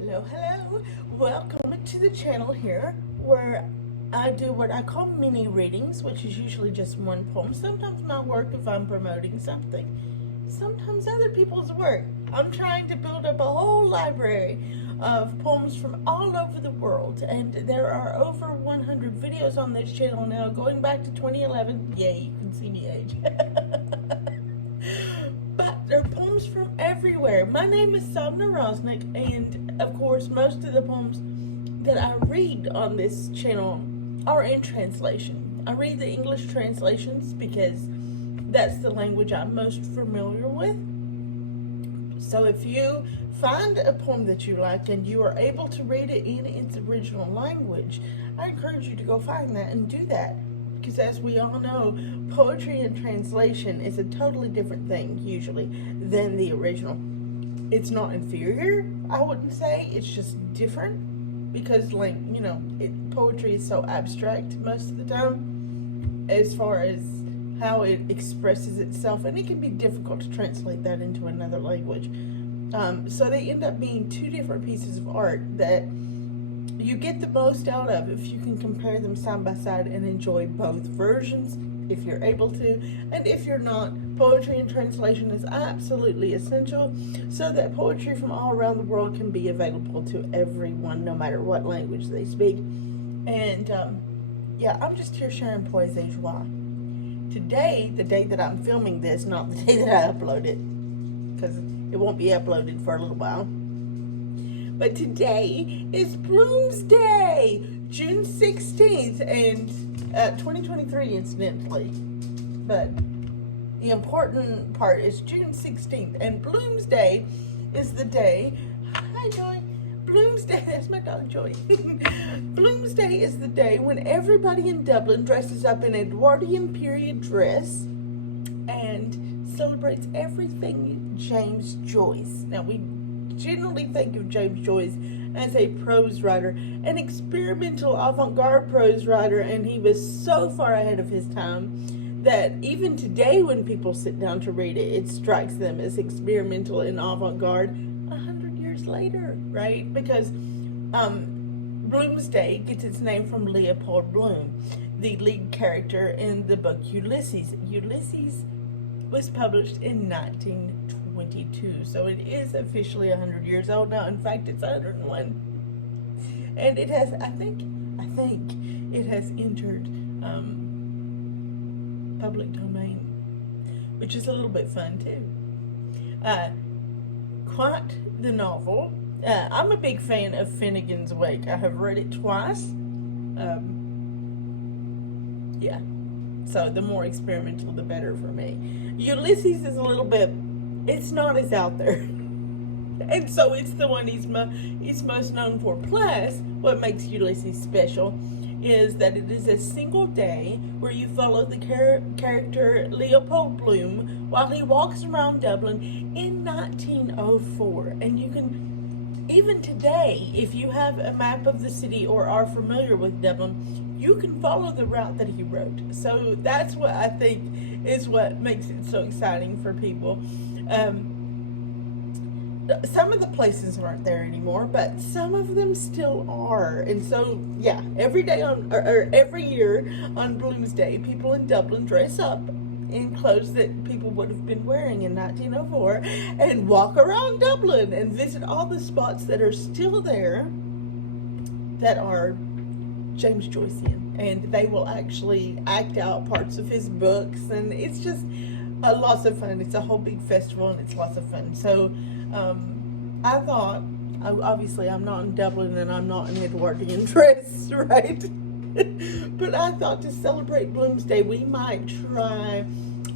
Hello. Welcome to the channel here where I do what I call mini readings, which is usually just one poem. Sometimes my work if I'm promoting something. Sometimes other people's work. I'm trying to build up a whole library of poems from all over the world, and there are over 100 videos on this channel now going back to 2011. Yay, you can see me age. But they're poems from everywhere. My name is Sabne Raznik, and of course most of the poems that I read on this channel are in translation. I read the English translations because that's the language I'm most familiar with. So if you find a poem that you like and you are able to read it in its original language, I encourage you to go find that and do that. Because as we all know, poetry and translation is a totally different thing, usually, than the original. It's not inferior, I wouldn't say. It's just different. Because, like, you know, poetry is so abstract most of the time, as far as how it expresses itself. And it can be difficult to translate that into another language. So they end up being two different pieces of art that you get the most out of if you can compare them side by side and enjoy both versions if you're able to. And if you're not, poetry and translation is absolutely essential so that poetry from all around the world can be available to everyone no matter what language they speak. And yeah, I'm just here sharing poésie et joie. Today, the day that I'm filming this, not the day that I upload it, because it won't be uploaded for a little while. But today is Bloomsday, June 16th, and 2023 incidentally. But the important part is June 16th, and Bloomsday is the day. Hi, Joy. Bloomsday, that's my dog, Joy. Bloomsday is the day when everybody in Dublin dresses up in Edwardian period dress and celebrates everything James Joyce. Now, we generally think of James Joyce as a prose writer, an experimental avant-garde prose writer, and he was so far ahead of his time that even today when people sit down to read it, it strikes them as experimental and avant-garde 100 years later, right? Because Bloomsday gets its name from Leopold Bloom, the lead character in the book Ulysses. Ulysses was published in 1922, so it is officially 100 years old now. In fact, it's 101, and it has, I think it has entered public domain, which is a little bit fun too. Quite the novel. I'm a big fan of Finnegan's Wake. I have read it twice. Yeah. So the more experimental, the better for me. Ulysses is a little bit, it's not as out there. And so it's the one he's most known for. Plus, what makes Ulysses special is that it is a single day where you follow the character Leopold Bloom while he walks around Dublin in 1904. And you can, even today, if you have a map of the city or are familiar with Dublin, you can follow the route that he wrote. So that's what I think is what makes it so exciting for people. Some of the places aren't there anymore, but some of them still are. And so, yeah, every day or every year on Bloomsday, people in Dublin dress up in clothes that people would have been wearing in 1904 and walk around Dublin and visit all the spots that are still there that are James Joycean, and they will actually act out parts of his books, and it's just lots of fun. It's a whole big festival, and it's lots of fun. So I thought, obviously I'm not in Dublin and I'm not in Edwardian dress, right? But I thought to celebrate Bloomsday, we might try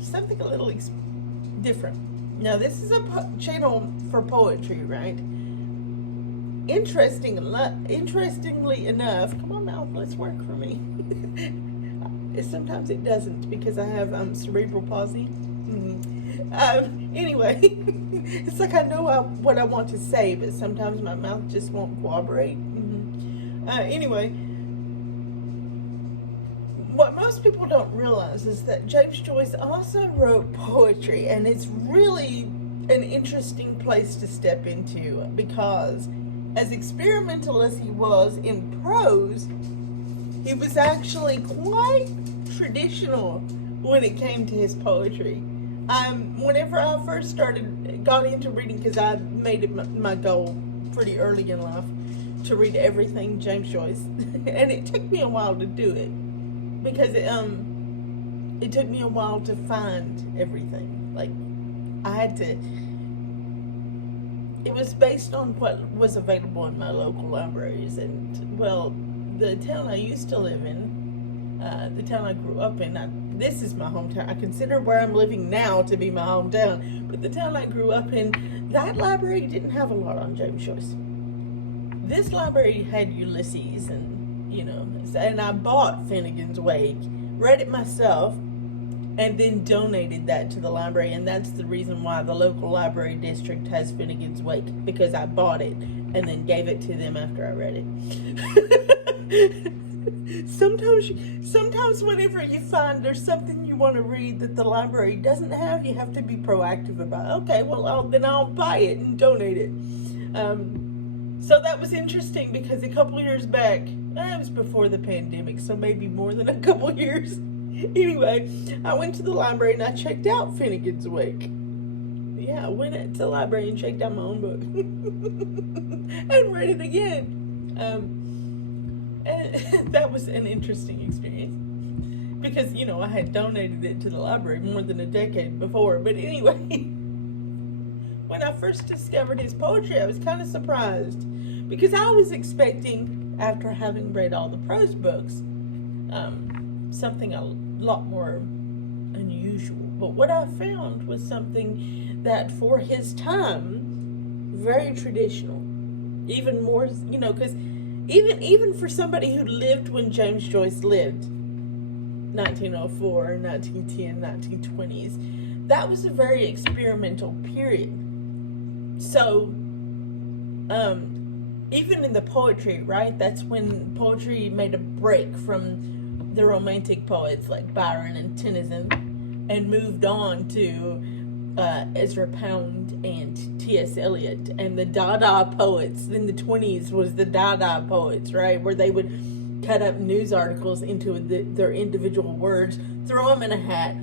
something a little different. Now, this is a channel for poetry, right? Interestingly enough, come on, mouth, let's work for me. Sometimes it doesn't because I have cerebral palsy. Anyway, it's like I know what I want to say, but sometimes my mouth just won't cooperate. Anyway, what most people don't realize is that James Joyce also wrote poetry, and it's really an interesting place to step into because as experimental as he was in prose, he was actually quite traditional when it came to his poetry. Whenever I first got into reading, because I made it my goal pretty early in life to read everything James Joyce, and it took me a while to do it because it took me a while to find everything. Like, I had to. It was based on what was available in my local libraries, and well, the town I used to live in, the town I grew up in. This is my hometown. I consider where I'm living now to be my hometown, but the town I grew up in, that library didn't have a lot on James Joyce. This library had Ulysses, and I bought Finnegan's Wake, read it myself, and then donated that to the library. And that's the reason why the local library district has Finnegan's Wake, because I bought it and then gave it to them after I read it. Sometimes whenever you find there's something you want to read that the library doesn't have, you have to be proactive about it. Okay, well, I'll buy it and donate it. So that was interesting because a couple years back, it was before the pandemic, so maybe more than a couple years. Anyway, I went to the library and I checked out Finnegan's Wake. Yeah, I went to the library and checked out my own book and read it again. And that was an interesting experience because, I had donated it to the library more than a decade before. But anyway, when I first discovered his poetry, I was kind of surprised because I was expecting, after having read all the prose books, something a lot more unusual. But what I found was something that, for his time, very traditional. Even more, because even for somebody who lived when James Joyce lived, 1904, 1910, 1920s, that was a very experimental period. So, even in the poetry, right? That's when poetry made a break from the romantic poets like Byron and Tennyson and moved on to Ezra Pound and T.S. Eliot and the Dada poets. In the 20s was the Dada poets, right? Where they would cut up news articles into their individual words, throw them in a hat,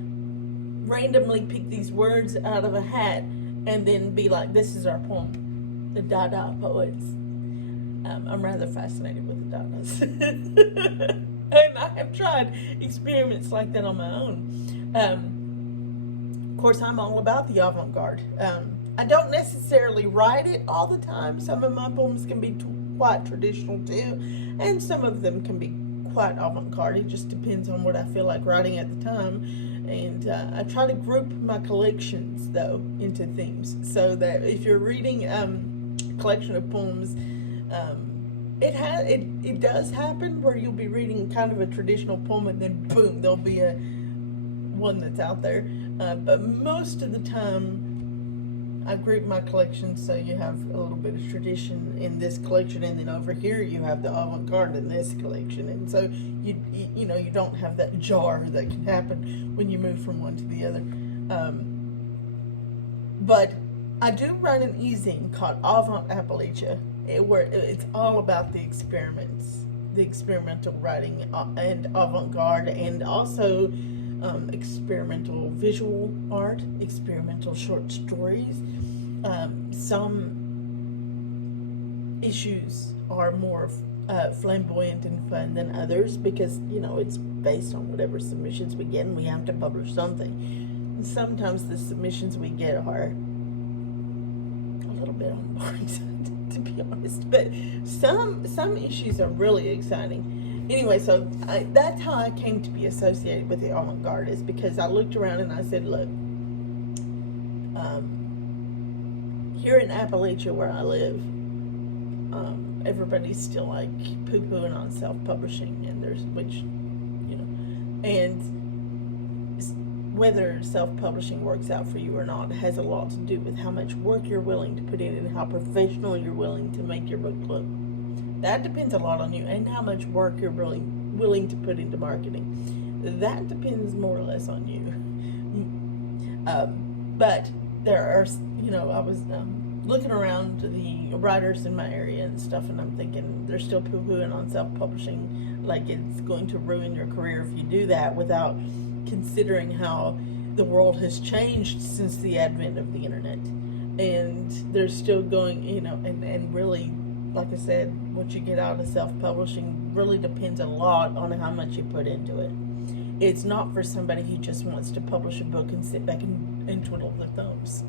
randomly pick these words out of a hat, and then be like, this is our poem. The Dada poets. I'm rather fascinated with the Dadas. And I have tried experiments like that on my own. Of course, I'm all about the avant-garde. I don't necessarily write it all the time. Some of my poems can be quite traditional too, and some of them can be quite avant-garde. It just depends on what I feel like writing at the time. And I try to group my collections, though, into themes, so that if you're reading a collection of poems, it does happen where you'll be reading kind of a traditional poem and then boom, there'll be one that's out there. But most of the time, I group my collection so you have a little bit of tradition in this collection, and then over here you have the avant-garde in this collection, and so you don't have that jar that can happen when you move from one to the other. But I do run an e-zine called Avant Appalachia, where it's all about the experiments, the experimental writing and avant-garde, and also experimental visual art, experimental short stories. Some issues are more flamboyant and fun than others because, it's based on whatever submissions we get and we have to publish something. And sometimes the submissions we get are a little bit on board, to be honest. But some issues are really exciting. Anyway, so that's how I came to be associated with the avant-garde, is because I looked around and I said, look, here in Appalachia where I live, everybody's still like poo-pooing on self-publishing, and and whether self-publishing works out for you or not has a lot to do with how much work you're willing to put in and how professional you're willing to make your book look. That depends a lot on you, and how much work you're really willing to put into marketing. That depends more or less on you. But there are, I was looking around the writers in my area and stuff, and I'm thinking they're still poo-pooing on self-publishing like it's going to ruin your career if you do that, without considering how the world has changed since the advent of the internet. And they're still going, and really, like I said, what you get out of self-publishing really depends a lot on how much you put into it. It's not for somebody who just wants to publish a book and sit back and twiddle their thumbs.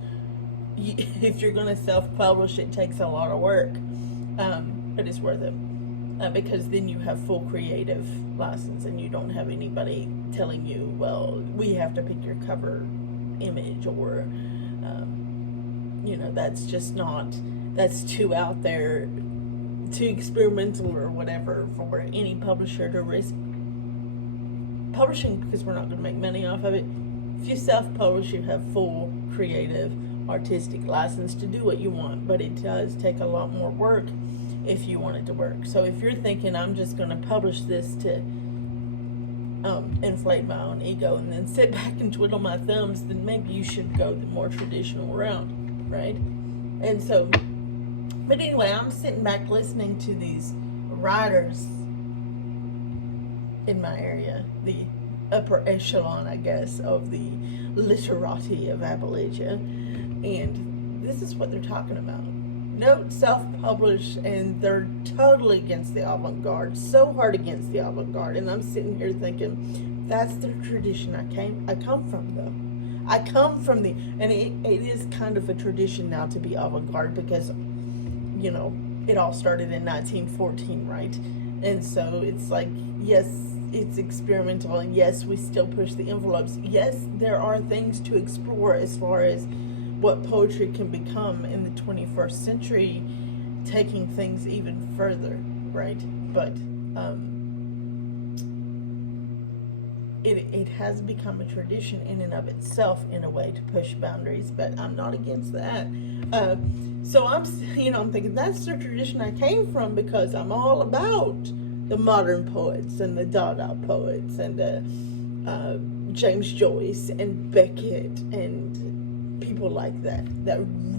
If you're going to self-publish, it takes a lot of work, but it's worth it, because then you have full creative license, and you don't have anybody telling you, well, we have to pick your cover image, or that's just not, that's too out there, too experimental or whatever for any publisher to risk publishing, because we're not going to make money off of it. If you self-publish, you have full creative, artistic license to do what you want, but it does take a lot more work if you want it to work. So if you're thinking, I'm just going to publish this to inflate my own ego and then sit back and twiddle my thumbs, then maybe you should go the more traditional route, right? And so, but anyway, I'm sitting back listening to these writers in my area, the upper echelon, I guess, of the literati of Appalachia, and this is what they're talking about. Note, self-published, and they're totally against the avant-garde, so hard against the avant-garde, and I'm sitting here thinking, that's the tradition I come from, though. I come from and it is kind of a tradition now to be avant-garde, because, it all started in 1914, right? And so it's like, yes, it's experimental, and yes, we still push the envelopes. Yes, there are things to explore as far as what poetry can become in the 21st century, taking things even further, right? But it has become a tradition in and of itself, in a way, to push boundaries, but I'm not against that. So I'm thinking that's the tradition I came from, because I'm all about the modern poets and the Dada poets and James Joyce and Beckett and people like that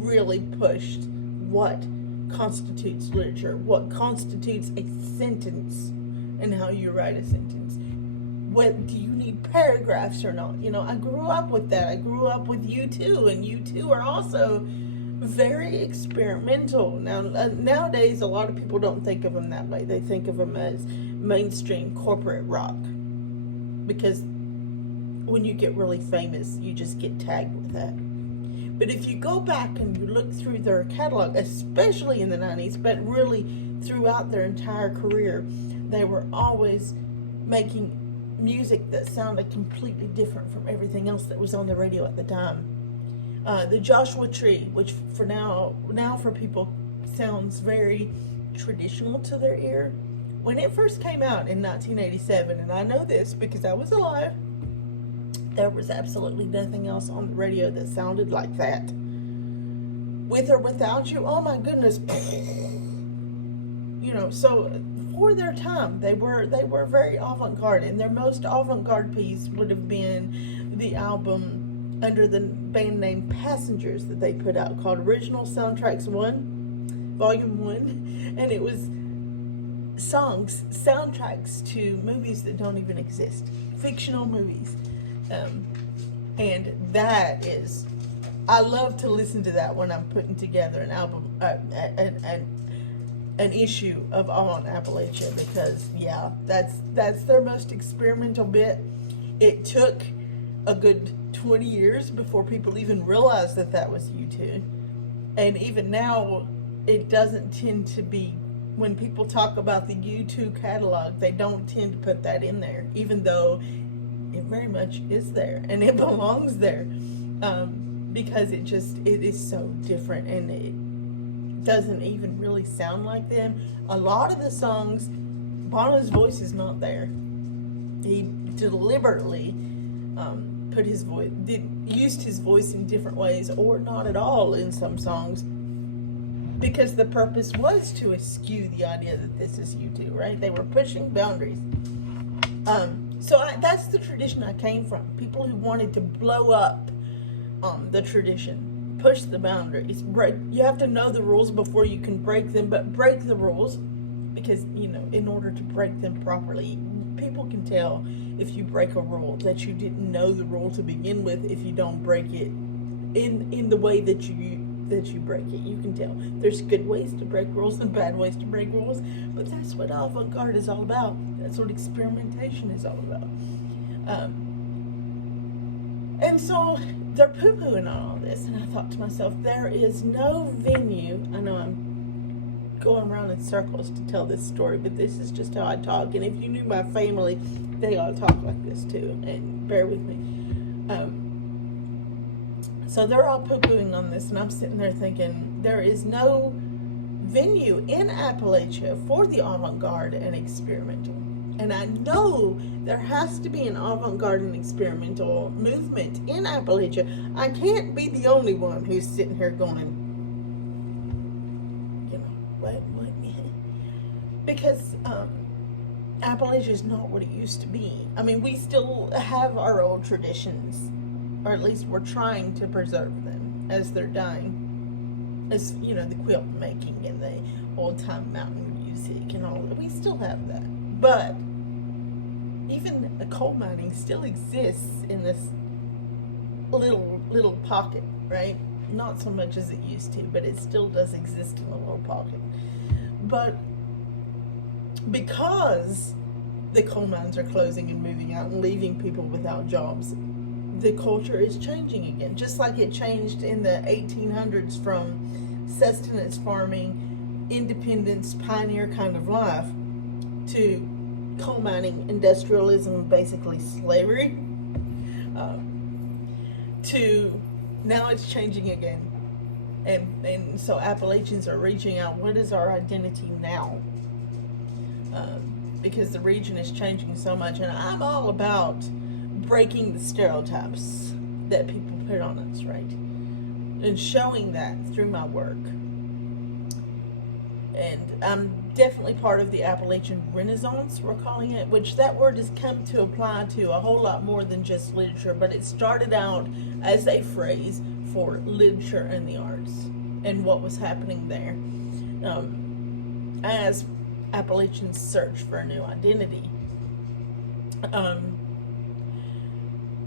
really pushed what constitutes literature, what constitutes a sentence, and how you write a sentence. What do you need paragraphs or not? I grew up with that. I grew up with U2, and U2 are also very experimental. Now, nowadays, a lot of people don't think of them that way. They think of them as mainstream corporate rock, because when you get really famous, you just get tagged with that. But if you go back and you look through their catalog, especially in the 90s, but really throughout their entire career, they were always making music that sounded completely different from everything else that was on the radio at the time. The Joshua Tree, which for now for people sounds very traditional to their ear. When it first came out in 1987, and I know this because I was alive, there was absolutely nothing else on the radio that sounded like that. With or without you, oh my goodness. So for their time, they were very avant-garde, and their most avant-garde piece would have been the album under the band name Passengers that they put out, called Original Soundtracks 1, Volume 1, and it was soundtracks to movies that don't even exist, fictional movies. And that is, I love to listen to that when I'm putting together an album, an issue of On Appalachia, because that's their most experimental bit. It took a good 20 years before people even realized that was U2, and even now it doesn't tend to be, when people talk about the U2 catalog, they don't tend to put that in there, even though it very much is there and it belongs there, because it is so different, and it doesn't even really sound like them. A lot of the songs, Bono's voice is not there. He deliberately used his voice in different ways, or not at all in some songs, because the purpose was to eschew the idea that this is U2, right? They were pushing boundaries. So that's the tradition I came from. People who wanted to blow up the tradition, push the boundaries. You have to know the rules before you can break them, but break the rules because, in order to break them properly, people can tell if you break a rule that you didn't know the rule to begin with if you don't break it in the way that you break it. You can tell. There's good ways to break rules and bad ways to break rules, but that's what avant-garde is all about. That's what experimentation is all about. And so they're poo-pooing on all this, and I thought to myself, there is no venue. I know I'm going around in circles to tell this story, but this is just how I talk. And if you knew my family, they all talk like this too, and bear with me. So they're all poo-pooing on this, and I'm sitting there thinking, there is no venue in Appalachia for the avant-garde and experimental. And I know there has to be an avant-garde and experimental movement in Appalachia. I can't be the only one who's sitting here going, what? Because Appalachia is not what it used to be. I mean, we still have our old traditions, or at least we're trying to preserve them as they're dying. As, the quilt making and the old-time mountain music and all that. We still have that. But even coal mining still exists in this little pocket, right? Not so much as it used to, but it still does exist in a little pocket. But because the coal mines are closing and moving out and leaving people without jobs, the culture is changing again. Just like it changed in the 1800s from sustenance farming, independence, pioneer kind of life, to coal mining, industrialism, basically slavery, to now it's changing again. And so Appalachians are reaching out, what is our identity now? Because the region is changing so much, and I'm all about breaking the stereotypes that people put on us, right? And showing that through my work. And I'm definitely part of the Appalachian Renaissance, we're calling it, which that word has come to apply to a whole lot more than just literature, but it started out as a phrase for literature and the arts and what was happening there. As Appalachians search for a new identity.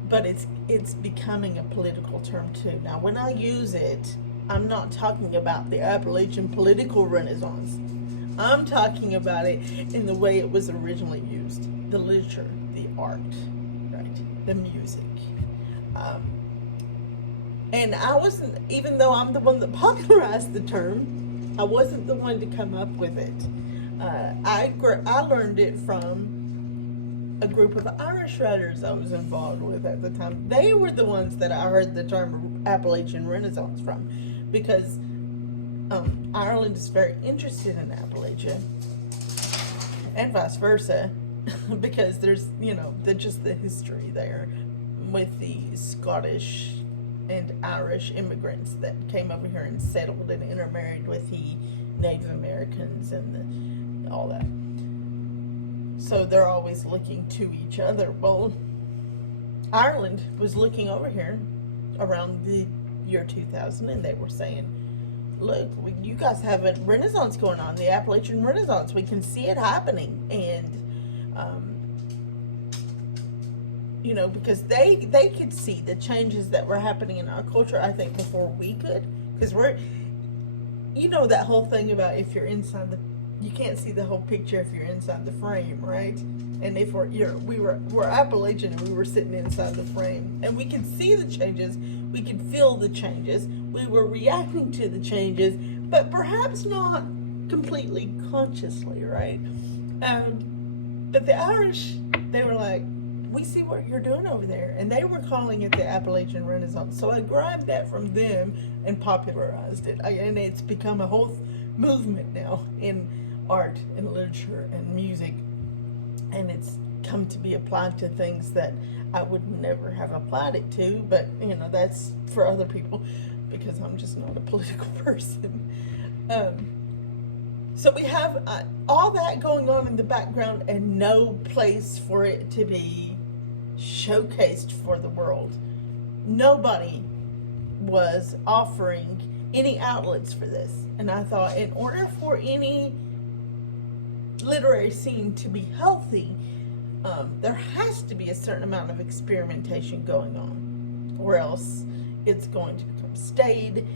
But it's becoming a political term too. Now, when I use it, I'm not talking about the Appalachian political renaissance. I'm talking about it in the way it was originally used. The literature, the art, right? The music. And I wasn't, even though I'm the one that popularized the term, I wasn't the one to come up with it. I learned it from a group of Irish writers I was involved with at the time. They were the ones that I heard the term Appalachian Renaissance from, because Ireland is very interested in Appalachia, and vice versa, because there's, just the history there with the Scottish and Irish immigrants that came over here and settled and intermarried with the Native Americans and all that. So they're always looking to each other. Well, Ireland was looking over here around the year 2000, and they were saying, look, you guys have a renaissance going on, the Appalachian Renaissance. We can see it happening. And, because they could see the changes that were happening in our culture, I think, before we could. Because we're, that whole thing about if you're inside you can't see the whole picture if you're inside the frame, right? And if we're Appalachian and we were sitting inside the frame, and we could see the changes, we could feel the changes, we were reacting to the changes, but perhaps not completely consciously, right? But the Irish, they were like, we see what you're doing over there, and they were calling it the Appalachian Renaissance. So I grabbed that from them and popularized it, and it's become a whole movement now in art and literature and music, and it's come to be applied to things that I would never have applied it to, but that's for other people, because I'm just not a political person. So we have all that going on in the background and no place for it to be showcased for the world. Nobody was offering any outlets for this. And I thought, in order for any literary scene to be healthy, there has to be a certain amount of experimentation going on, or else it's going to become staid,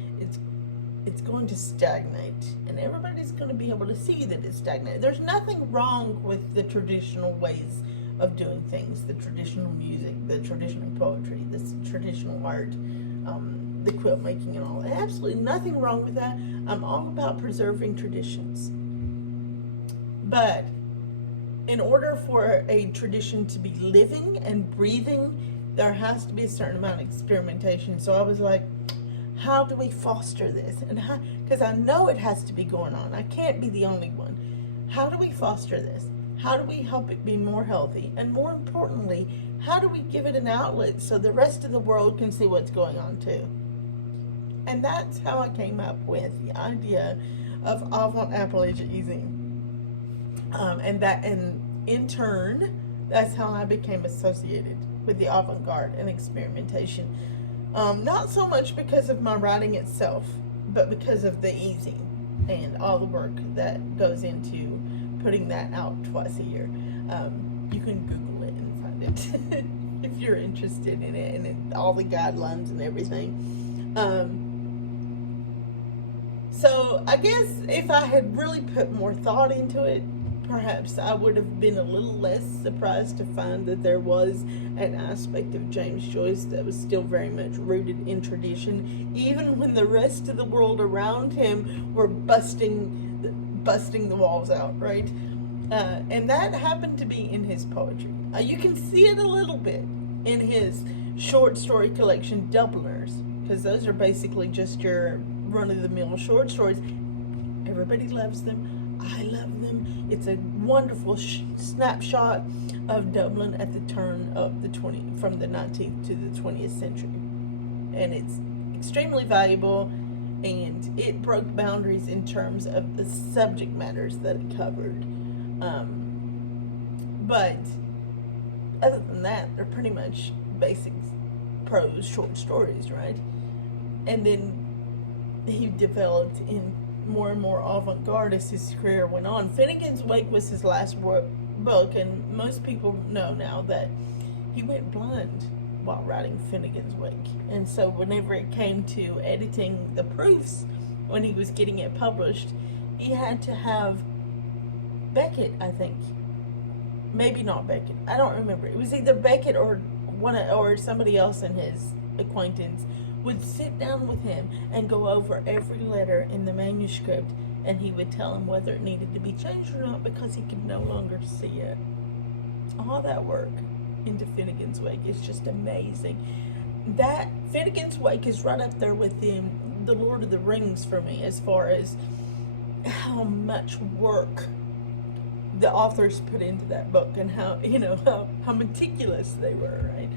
it's going to stagnate, and everybody's going to be able to see that it's stagnated. There's nothing wrong with the traditional ways of doing things, the traditional music, the traditional poetry, this traditional art, the quilt making and all. Absolutely nothing wrong with that. I'm all about preserving traditions. But in order for a tradition to be living and breathing, there has to be a certain amount of experimentation. So I was like, how do we foster this? And how, because I know it has to be going on. I can't be the only one. How do we foster this? How do we help it be more healthy? And more importantly, how do we give it an outlet so the rest of the world can see what's going on too? And that's how I came up with the idea of Avant Appalachianism. And in turn, that's how I became associated with the avant-garde and experimentation. Not so much because of my writing itself, but because of the easing and all the work that goes into putting that out twice a year. You can Google it and find it if you're interested in it, and all the guidelines and everything. So I guess if I had really put more thought into it, perhaps I would have been a little less surprised to find that there was an aspect of James Joyce that was still very much rooted in tradition, even when the rest of the world around him were busting the walls out, right? And that happened to be in his poetry. You can see it a little bit in his short story collection, Dubliners, because those are basically just your run-of-the-mill short stories. Everybody loves them. I love them. It's a wonderful snapshot of Dublin at the turn of from the 19th to the 20th century. And it's extremely valuable, and it broke boundaries in terms of the subject matters that it covered. But other than that, they're pretty much basic prose short stories, right? And then he developed in more and more avant-garde as his career went on. Finnegan's Wake was his last book, and most people know now that he went blind while writing Finnegan's Wake. And so whenever it came to editing the proofs, when he was getting it published, he had to have Beckett, I think. Maybe not Beckett. I don't remember. It was either Beckett or somebody else in his acquaintance would sit down with him and go over every letter in the manuscript, and he would tell him whether it needed to be changed or not because he could no longer see it. All that work into Finnegan's Wake is just amazing. That Finnegan's Wake is right up there with the Lord of the Rings for me, as far as how much work the authors put into that book, and how meticulous they were, right?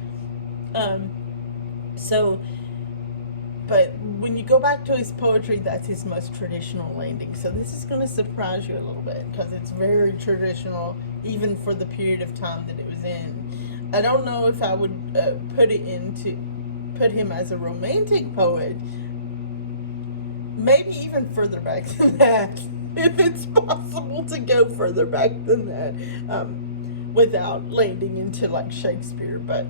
But when you go back to his poetry, that's his most traditional landing. So this is going to surprise you a little bit, because it's very traditional, even for the period of time that it was in. I don't know if I would put him as a romantic poet. Maybe even further back than that, if it's possible to go further back than that, without landing into like Shakespeare. But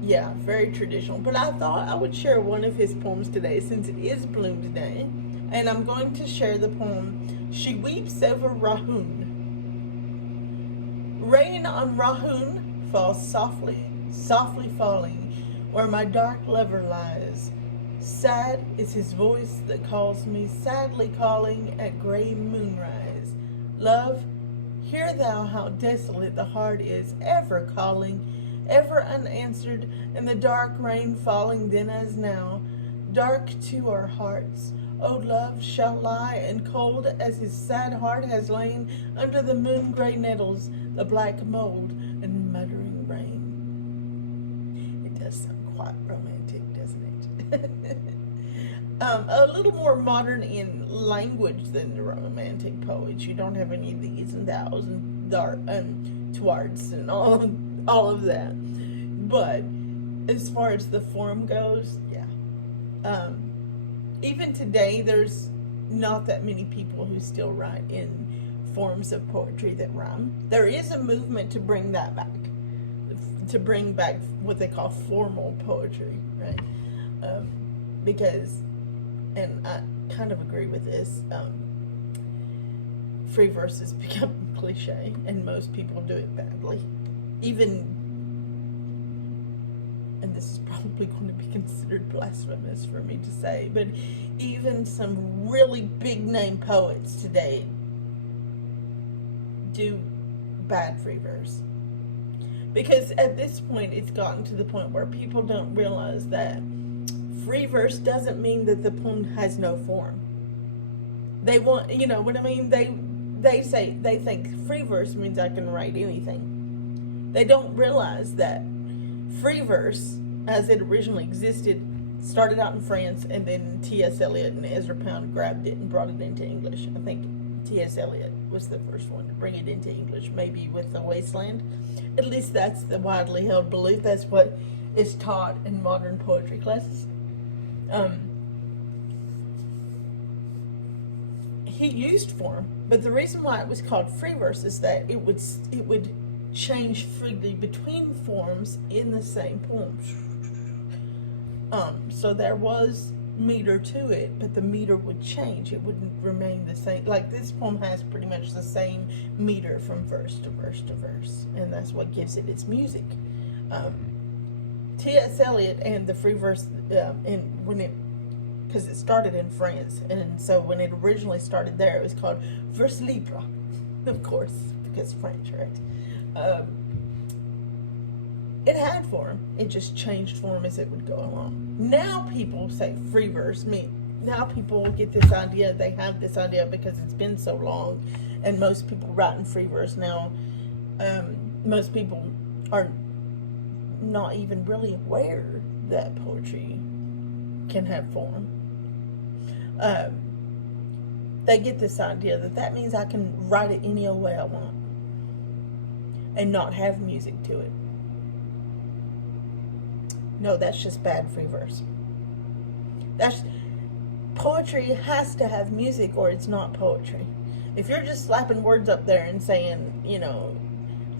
yeah, very traditional. But I thought I would share one of his poems today, since it is Bloomsday, and I'm going to share the poem "She Weeps Over Rahoon." Rain on Rahoon falls softly, softly falling, where my dark lover lies. Sad is his voice that calls me, sadly calling at gray moonrise. Love, hear thou how desolate the heart is, ever calling, ever unanswered, and the dark rain falling then as now. Dark to our hearts, O love shall lie, and cold as his sad heart has lain under the moon-gray nettles, the black mold, and muttering rain. It does sound quite romantic, doesn't it? A little more modern in language than the romantic poets. You don't have any of these and thous and dark and twards and all of that. But as far as the form goes, yeah, Even today, there's not that many people who still write in forms of poetry that rhyme. There is a movement to bring that back, to bring back what they call formal poetry, right? Because, and I kind of agree with this, free verse has become cliche, and most people do it badly. Even, and this is probably going to be considered blasphemous for me to say, but even some really big name poets today do bad free verse. Because at this point, it's gotten to the point where people don't realize that free verse doesn't mean that the poem has no form. They want, you know what I mean? They think free verse means I can write anything. They don't realize that free verse, as it originally existed, started out in France, and then T.S. Eliot and Ezra Pound grabbed it and brought it into English. I think T.S. Eliot was the first one to bring it into English, maybe with The Wasteland. At least that's the widely held belief. That's what is taught in modern poetry classes. He used form, but the reason why it was called free verse is that it would change freely between forms in the same poem. So there was meter to it, but the meter would change. It wouldn't remain the same. Like, this poem has pretty much the same meter from verse to verse to verse, and that's what gives it its music. T.S. Eliot and the free verse, because it started in France, and so when it originally started there, it was called verse libre, of course, because French, right? It had form. It just changed form as it would go along. Now people say free verse. Now people get this idea. They have this idea because it's been so long, and most people write in free verse now. Most people are not even really aware that poetry can have form. They get this idea that means I can write it any old way I want and not have music to it. No, that's just bad free verse. Poetry has to have music, or it's not poetry. If you're just slapping words up there and saying,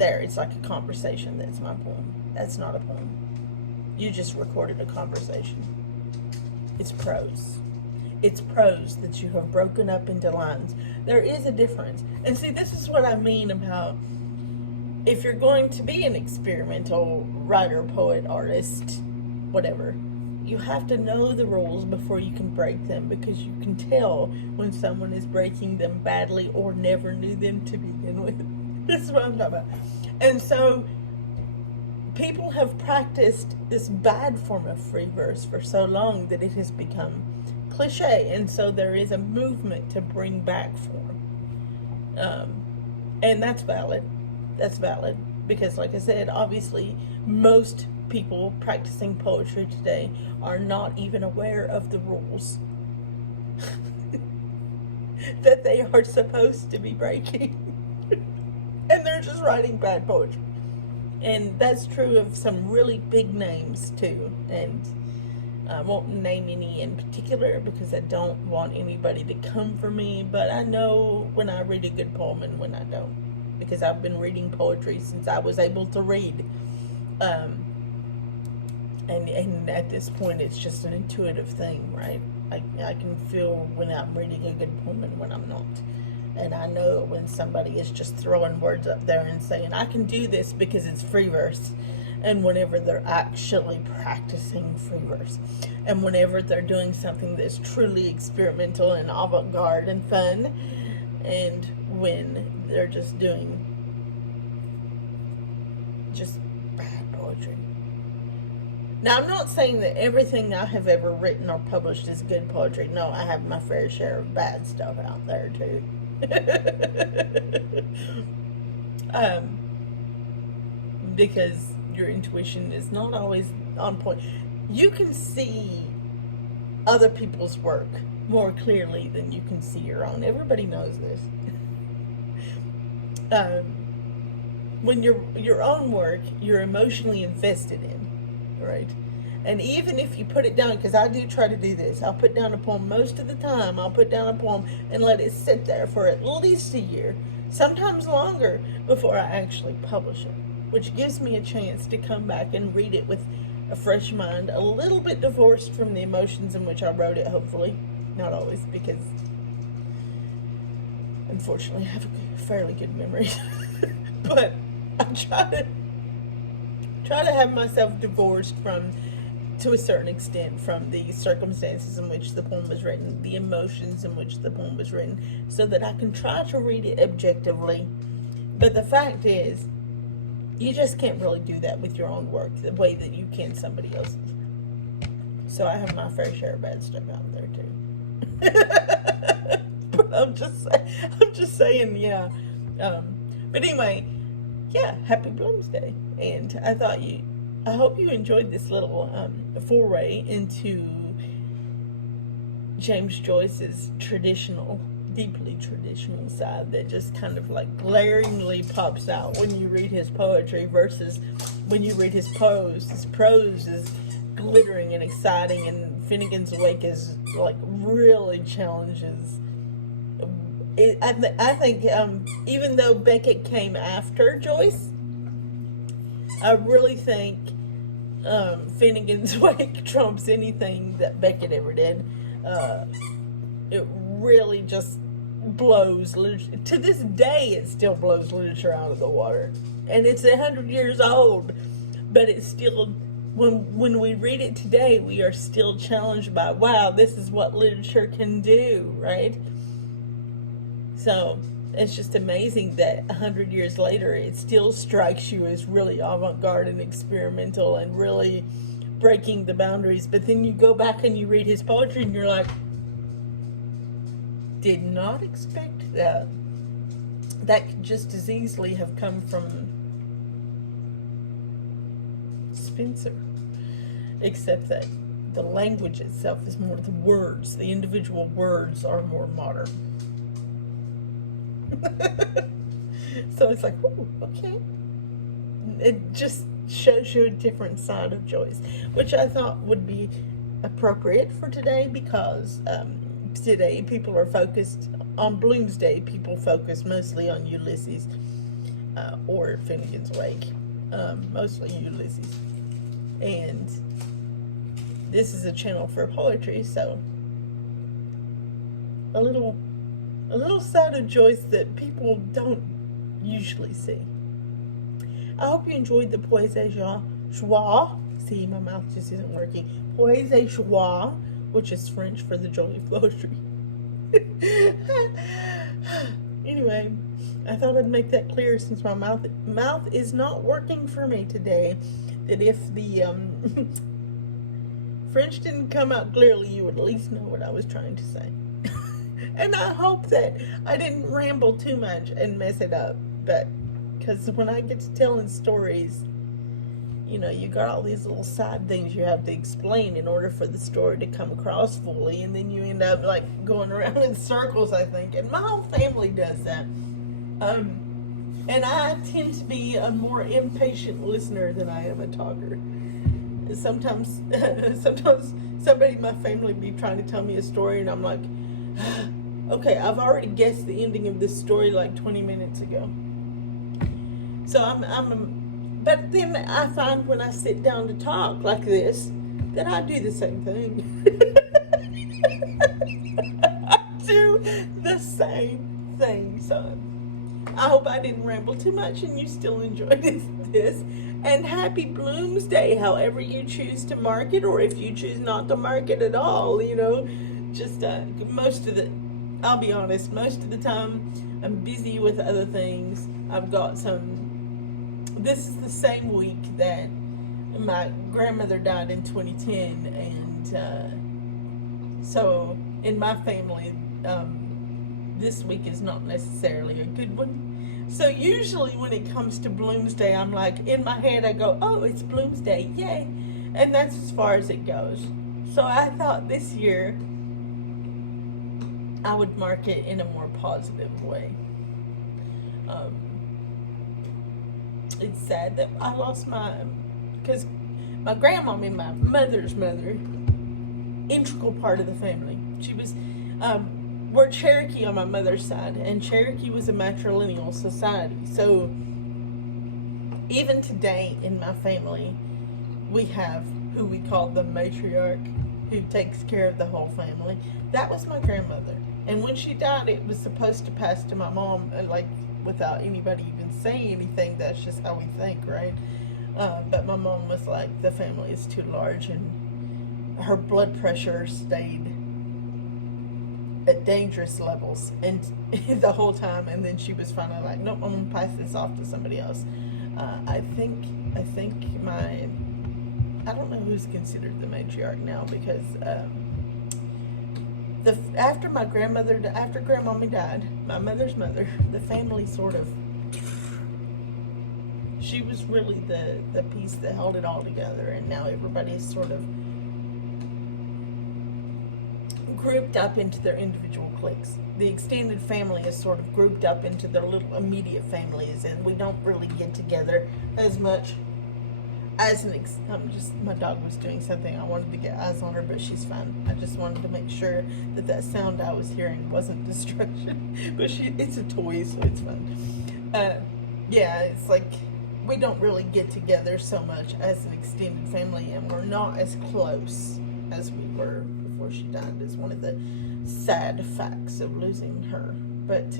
it's like a conversation, that's my poem. That's not a poem. You just recorded a conversation. It's prose. It's prose that you have broken up into lines. There is a difference. And see, this is what I mean about, if you're going to be an experimental writer, poet, artist, whatever, you have to know the rules before you can break them, because you can tell when someone is breaking them badly or never knew them to begin with. This is what I'm talking about. And so people have practiced this bad form of free verse for so long that it has become cliche, and so there is a movement to bring back form. And that's valid. That's valid, because like I said, obviously most people practicing poetry today are not even aware of the rules that they are supposed to be breaking. And they're just writing bad poetry. And that's true of some really big names too. And I won't name any in particular because I don't want anybody to come for me, but I know when I read a good poem and when I don't, because I've been reading poetry since I was able to read. And at this point, it's just an intuitive thing, right? I can feel when I'm reading a good poem and when I'm not. And I know when somebody is just throwing words up there and saying, I can do this because it's free verse. And whenever they're actually practicing free verse. And whenever they're doing something that's truly experimental and avant-garde and fun. And when they're just doing just bad poetry. Now, I'm not saying that everything I have ever written or published is good poetry. No, I have my fair share of bad stuff out there too. Because your intuition is not always on point. You can see other people's work more clearly than you can see your own. Everybody knows this. When your own work, you're emotionally invested in, right? And even if you put it down, because I do try to do this, I'll put down a poem most of the time. I'll put down a poem and let it sit there for at least a year, sometimes longer, before I actually publish it, which gives me a chance to come back and read it with a fresh mind, a little bit divorced from the emotions in which I wrote it, hopefully. Not always, because unfortunately I have a fairly good memory. But I try to have myself divorced from, to a certain extent, from the circumstances in which the poem was written, the emotions in which the poem was written, so that I can try to read it objectively. But the fact is, you just can't really do that with your own work the way that you can somebody else's. So I have my fair share of bad stuff out there too. But I'm just saying, yeah. But anyway, yeah, happy Bloomsday. And I hope you enjoyed this little foray into James Joyce's deeply traditional side that just kind of like glaringly pops out when you read his poetry versus when you read his prose. His prose is glittering and exciting, and Finnegan's Wake is like really challenges. I think even though Beckett came after Joyce, I really think Finnegan's Wake trumps anything that Beckett ever did. It really just blows literature. To this day, it still blows literature out of the water. And it's 100 years old, but it's still, when we read it today, we are still challenged by, wow, this is what literature can do, right? So it's just amazing that 100 years later, it still strikes you as really avant-garde and experimental and really breaking the boundaries. But then you go back and you read his poetry and you're like, did not expect that. That could just as easily have come from Spencer, except that the language itself is more, the words, the individual words are more modern. So it's like, ooh, okay. It just shows you a different side of Joyce, which I thought would be appropriate for today, because today people are focused on Bloomsday. People focus mostly on Ulysses or Finnegan's Wake, mostly Ulysses. And this is a channel for poetry, so a little side of Joyce that people don't usually see. I hope you enjoyed the Poésie Joie. See, my mouth just isn't working. Poésie Joie, which is French for the joy of poetry. Anyway, I thought I'd make that clear, since my mouth is not working for me today. That if the French didn't come out clearly, you would at least know what I was trying to say. And I hope that I didn't ramble too much and mess it up. But, because when I get to telling stories, you know, you got all these little side things you have to explain in order for the story to come across fully, and then you end up like going around in circles, I think. And my whole family does that. And I tend to be a more impatient listener than I am a talker. Sometimes somebody in my family be trying to tell me a story, and I'm like, okay, I've already guessed the ending of this story like 20 minutes ago. So but then I find when I sit down to talk like this, that I do the same thing. I do the same thing. So I hope I didn't ramble too much and you still enjoyed this. And happy Bloomsday, however you choose to mark it, or if you choose not to mark it at all, you know. Just I'll be honest, most of the time I'm busy with other things. I've got this is the same week that my grandmother died in 2010, and so in my family, this week is not necessarily a good one. So usually when it comes to Bloomsday, I'm like, in my head I go, oh, it's Bloomsday, yay, and that's as far as it goes. So I thought this year I would mark it in a more positive way. It's sad that I lost because my grandmommy, my mother's mother, integral part of the family. She was, we're Cherokee on my mother's side, and Cherokee was a matrilineal society. So even today in my family, we have who we call the matriarch, who takes care of the whole family. That was my grandmother. And when she died, it was supposed to pass to my mom, like, without anybody even saying anything. That's just how we think, right? But my mom was like, the family is too large, and her blood pressure stayed at dangerous levels and the whole time. And then she was finally like, nope, I'm gonna pass this off to somebody else. I think I don't know who's considered the matriarch now, because after grandmommy died, my mother's mother, the family sort of, she was really the piece that held it all together, and now everybody's sort of grouped up into their individual cliques. The extended family is sort of grouped up into their little immediate families, and we don't really get together as much. My dog was doing something. I wanted to get eyes on her, but she's fine. I just wanted to make sure that sound I was hearing wasn't destruction. But it's a toy, so it's fun. Yeah, it's like we don't really get together so much as an extended family, and we're not as close as we were before she died. Is one of the sad facts of losing her. But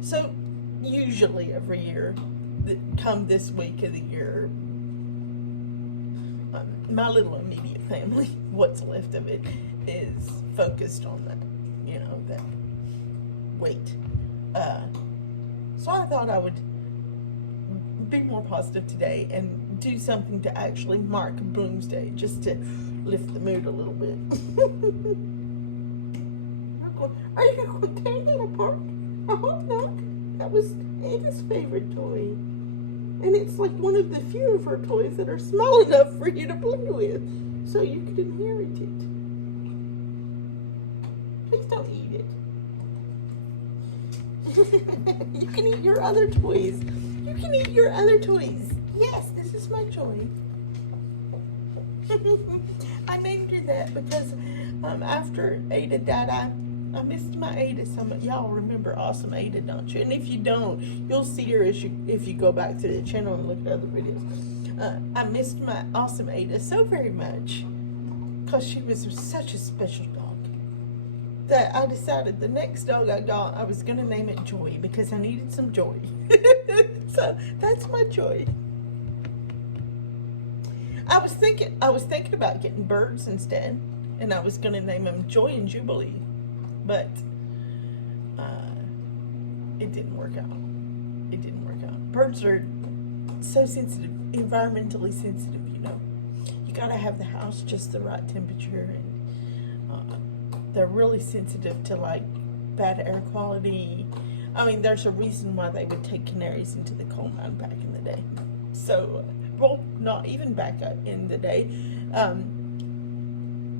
so usually every year, come this week of the year, my little immediate family, what's left of it, is focused on that weight. So I thought I would be more positive today and do something to actually mark Bloomsday, just to lift the mood a little bit. Are you going to take it apart? I hope not. That was Ava's favorite toy. And it's like one of the few of her toys that are small enough for you to play with, so you could inherit it. Please don't eat it. You can eat your other toys. You can eat your other toys. Yes, this is my joy. I named her that because after Ada died, I missed my Ada so much. Y'all remember Awesome Ada, don't you? And if you don't, you'll see her if you go back to the channel and look at other videos. I missed my Awesome Ada so very much because she was such a special dog that I decided the next dog I got, I was going to name it Joy, because I needed some joy. So that's my joy. I was thinking about getting birds instead, and I was going to name them Joy and Jubilee. But it didn't work out. It didn't work out. Birds are so sensitive, environmentally sensitive, You gotta have the house just the right temperature, and they're really sensitive to like bad air quality. I mean, there's a reason why they would take canaries into the coal mine back in the day. So, well, not even back in the day.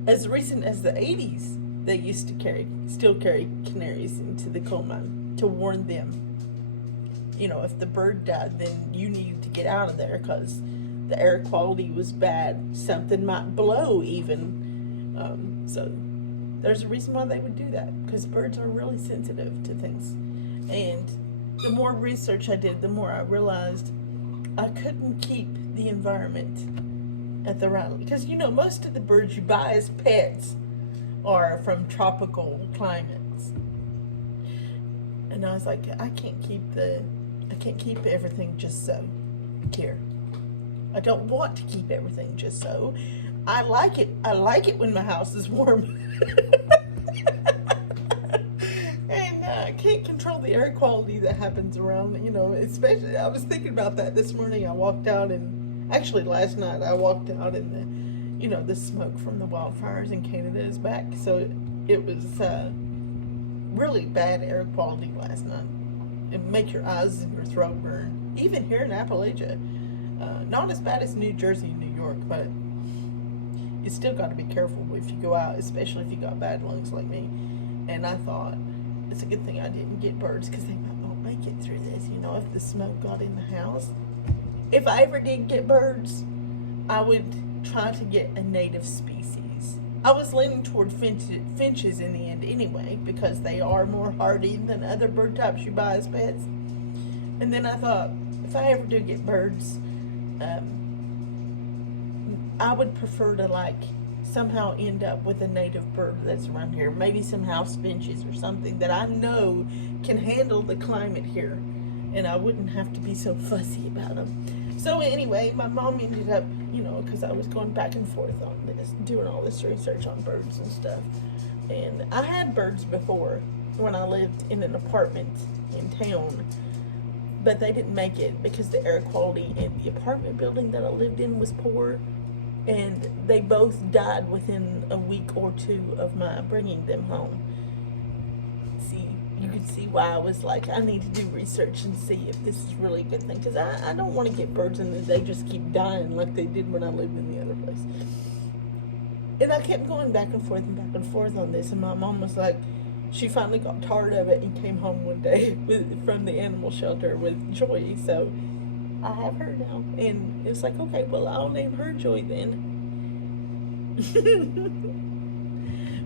As recent as the 80s. They used to still carry canaries into the coal mine to warn them. If the bird died, then you needed to get out of there because the air quality was bad. Something might blow even. So there's a reason why they would do that, because birds are really sensitive to things. And the more research I did, the more I realized I couldn't keep the environment at the right, because most of the birds you buy as pets are from tropical climates, and I was like, I can't keep everything just so here. I don't want to keep everything just so. I like it when my house is warm. And I can't control the air quality that happens around, especially, I was thinking about that this morning. I walked out, and actually last night I walked out, and the smoke from the wildfires in Canada is back. So it was really bad air quality last night. It make your eyes and your throat burn. Even here in Appalachia. Not as bad as New Jersey and New York, but you still got to be careful if you go out, especially if you got bad lungs like me. And I thought, it's a good thing I didn't get birds, because they might not make it through this, if the smoke got in the house. If I ever did get birds, I would try to get a native species. I was leaning toward finches in the end anyway, because they are more hardy than other bird types you buy as pets. And then I thought, if I ever do get birds, I would prefer to somehow end up with a native bird that's around here. Maybe some house finches or something that I know can handle the climate here, and I wouldn't have to be so fussy about them. So anyway, my mom ended up, because I was going back and forth on this, doing all this research on birds and stuff. And I had birds before when I lived in an apartment in town, but they didn't make it because the air quality in the apartment building that I lived in was poor, and they both died within a week or two of my bringing them home. See, you could see why I was like, I need to do research and see if this is really a good thing, because I don't want to get birds and they just keep dying like they did when I lived in the other place. And I kept going back and forth on this, and my mom was like, she finally got tired of it and came home one day from the animal shelter with Joy. So I have her now, and it was like, okay, well, I'll name her Joy then.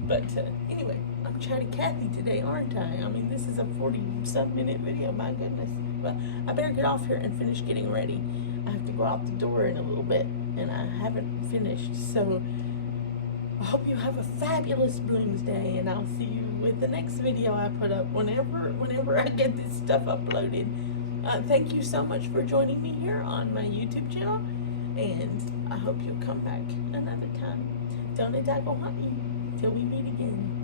But anyway, I'm chatty Cathy today, aren't I? I mean, this is a 40-some minute video, my goodness. But I better get off here and finish getting ready. I have to go out the door in a little bit, and I haven't finished. So I hope you have a fabulous Bloomsday, and I'll see you with the next video I put up whenever I get this stuff uploaded. Thank you so much for joining me here on my YouTube channel, and I hope you'll come back another time. Don't attack on me till we meet again.